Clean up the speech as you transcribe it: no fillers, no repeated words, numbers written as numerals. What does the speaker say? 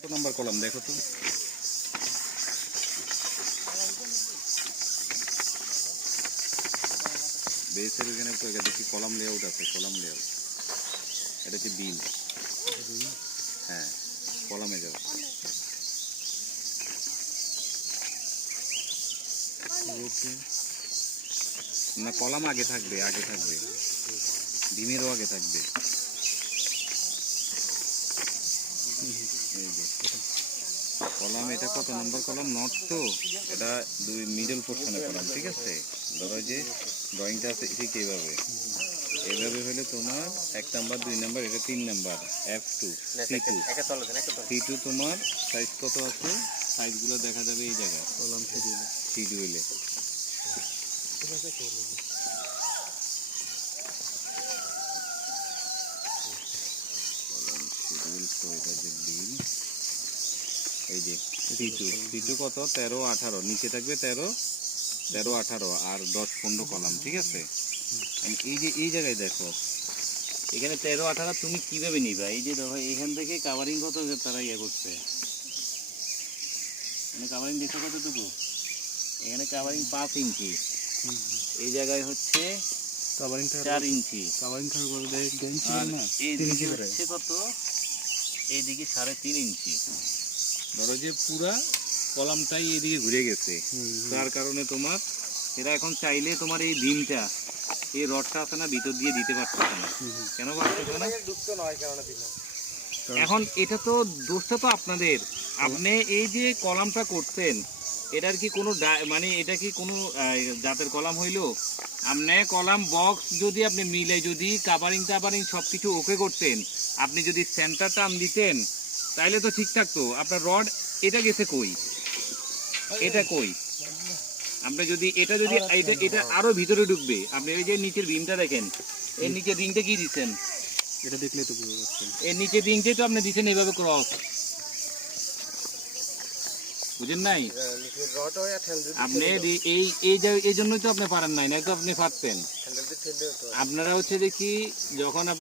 কত number column দেখো তো। বেসের ওখানে তো দেখি কলাম লেআউট আছে, কলাম লেআউট। এটা হচ্ছে বিল। হ্যাঁ, কলামে যাও। না, কলাম আগে থাকবে, আগে থাকবে, ডিমেরও আগে থাকবে। এই যে কলাম, এটা কত নম্বর কলাম? নট তো, এটা দুই মিডল পোর্শনে কলাম, ঠিক আছে। ধরো যে ড্রয়িংটা আছে ঠিক এইভাবে, এইভাবে হলে তোমার 1 নাম্বার 2 নাম্বার, এটা 3 নাম্বার F2 C2 C2 তোমার সাইজ কত আছে? সাইজগুলো দেখা যাবে এই জায়গায়, কলাম শিডিউলে। এই যে C2 কত? 13 18, নিচে থাকবে 13 13 18 আর 10 15 কলাম, ঠিক আছে। এই যে এই জায়গায় দেখো, এখানে 13 18 তুমি কিভাবে নিবা? এই যে দেখো এখান থেকে কাভারিং কত তারা ইয়ে করছে, মানে কাভারিং দেখো কতটুকু? এখানে কাভারিং 5 ইঞ্চি, এই জায়গায় হচ্ছে কাভারিং 4 ইঞ্চি, কাভারিং করে দেনছি না, এইদিকে হচ্ছে কত? এইদিকে 3.5 ইঞ্চি। ধরো যে পুরা কলামটাই এদিকে ঘুরে গেছে, তার কারণে তোমার এরা এখন চাইলে তোমার এই ডিমটা, এই রডটা আছে না, ভিতর দিয়ে দিতে পারতেছে না। কেন পারতেছে না? এখন এটা তো দোষটা তো আপনাদের। আপনি এই যে কলামটা করছেন, এটার কি কোনো মানে এটা কি কোনো জাতের কলাম হইলো? আপনি কলাম বক্স যদি আপনি মিলে যদি কাভারিং টাভারিং সব কিছু ওকে করতেন, আপনি যদি সেন্টার টার্ম দিতেন, তাইলে তো ঠিক থাকতো। আপনার রড এটা গেছে কই? এটা কই? আপনি যদি এটা যদি এটা আরো ভিতরে ঢুকবে, আপনি ওই যে নিচের বিমটা দেখেন, এর নিচের রিংটা কি দিচ্ছেন? এটা দেখলে তো বুঝা যাচ্ছে। এর নিচের রিংটাই তো আপনি দিচ্ছেন এইভাবে ক্রস, বুঝেন নাই? আপনি এই জন্যই তো আপনি পারেন নাই, না তো আপনি পারতেন। আপনারা হচ্ছে দেখি যখন